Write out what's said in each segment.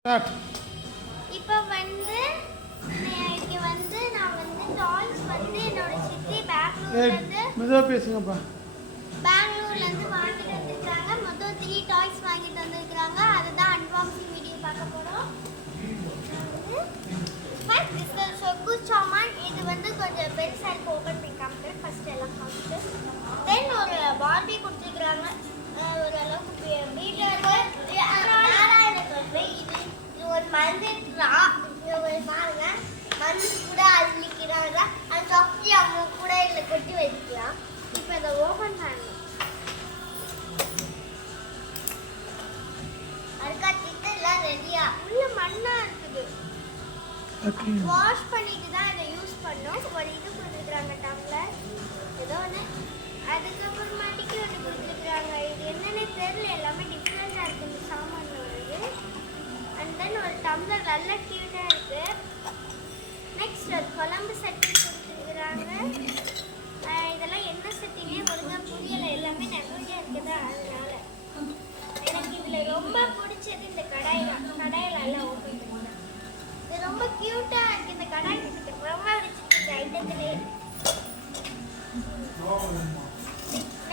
இப்போ வந்து இங்க வந்து நான் வந்து டாய்ஸ் வந்து என்னோட சித்தி பெங்களூர்ல இருந்து வாங்கிட்டு வந்திருக்காங்க. மொத்தம் 3 டாய்ஸ் வாங்கிட்டு வந்திருக்காங்க. அதுதான் அன்பாக்சிங் வீடியோ பார்க்க போறோம். சாமான் இது வந்து கொஞ்சம் பெருசா இருக்கு. ஓபன் பண்ணி காமிக்கிறேன். ஃபர்ஸ்ட் எல்லாம் காமிச்சு தென் ஒரு பார்பி கொடுத்துருக்காங்க. ஒரு அளவுக்கு வீடியோ இது ஒரு மந்திரா பாருங்க. மண் கூட அள்ளிக்கிறாங்க. அந்த சொப்பி அவங்க கூட இதில் கொட்டி வச்சுக்கலாம். இப்போ இதை ஓபன் பண்ணணும். அதுக்காக எல்லாம் ரெடியா உள்ள மண்ணா இருக்குது. வாஷ் பண்ணிட்டு தான் இதை யூஸ் பண்ணோம். ஒரு இது கொடுத்துருக்குறாங்க டம்ளர் ஏதோ ஒன்று. அதுக்கப்புறமாட்டிக்கு ஒன்று கொடுத்துருக்குறாங்க. இது என்னென்னு தெரியல. எல்லாமே டிஃப்ரெண்டாக இருக்குது இந்த சாமான் வருது. அண்ட் தென் ஒரு டம்ளர் நல்ல க்யூட்டாக இருக்குது. நெக்ஸ்ட் ஒரு குழம்பு சட்டி கொடுத்துருக்குறாங்க. இதெல்லாம் என்ன சட்டினே ஒழுங்காக புரியலை. எல்லாமே நிறைய இருக்குது. அதனால எனக்கு இதில் ரொம்ப பிடிச்சது இந்த கடாயில் எல்லாம் ஓப்பன் பண்ணுவேன். இது ரொம்ப க்யூட்டாக இருக்குது. இந்த கடாய் எனக்கு ரொம்ப பிடிச்சிருக்கு இந்த ஐட்டத்திலே.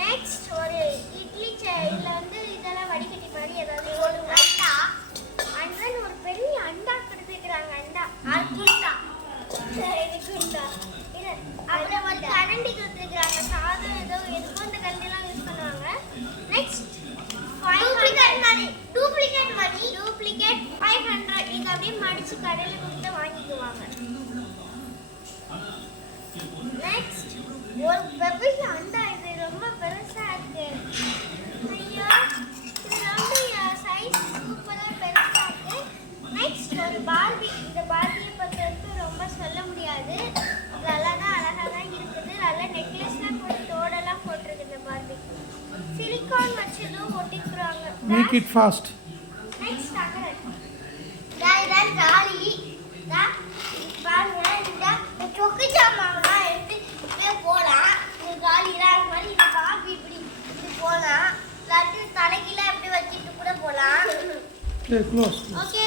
நெக்ஸ்ட் ஒரு இட்லி இதில் வந்து இதெல்லாம் வடிகட்டி மாதிரி ஏதாவது ஒரு அண்டா. அண்ட் தென் ஒரு பெரிய அண்டா கொடுத்துருக்குறாங்க. அண்டா குண்டா இது குண்டா. இது அப்புறம் வந்து கரண்டி கொடுத்துருக்குறாங்க. சாதம் ஏதோ எதுக்கும் இந்த கரண்டிலாம் யூஸ் பண்ணுவாங்க. Next duplicate 500. நீங்கள் அப்படியே மடிச்சு கடையில் கொடுத்து வாங்கிக்குவாங்க. நெக்ஸ்ட் ஒரு பெரிய அண்டா. இது ரொம்ப பெருசாக இருக்கு. ஐயோ இது ரொம்ப சைஸ் சூப்பராக பெருசாக இருக்கு. நெக்ஸ்ட் ஒரு பார்பி. இந்த பார்பியை பொறுத்தவரைக்கும் ரொம்ப சொல்ல முடியாது. அது அழகாக தான் இருக்குது. நல்ல நெக்லஸ்லாம் போட்டு தோடெல்லாம் போட்டிருக்கு இந்த பார்பி. சிலிக்கான் வச்சு எதுவும் ஒட்டிக்கிறாங்க. Make it fast. Next Akaran தான் காலி தான் பாருங்க. இந்த சொக்கு ஜாமான்லாம் எடுத்து இப்படியே போகலாம். இந்த காலிலாம் மாதிரி இந்த பாப்பி இப்படி போகலாம். இல்லாட்டி தலைக்கெல்லாம் இப்படி வச்சுட்டு கூட போகலாம். க்ளோஸ். ஓகே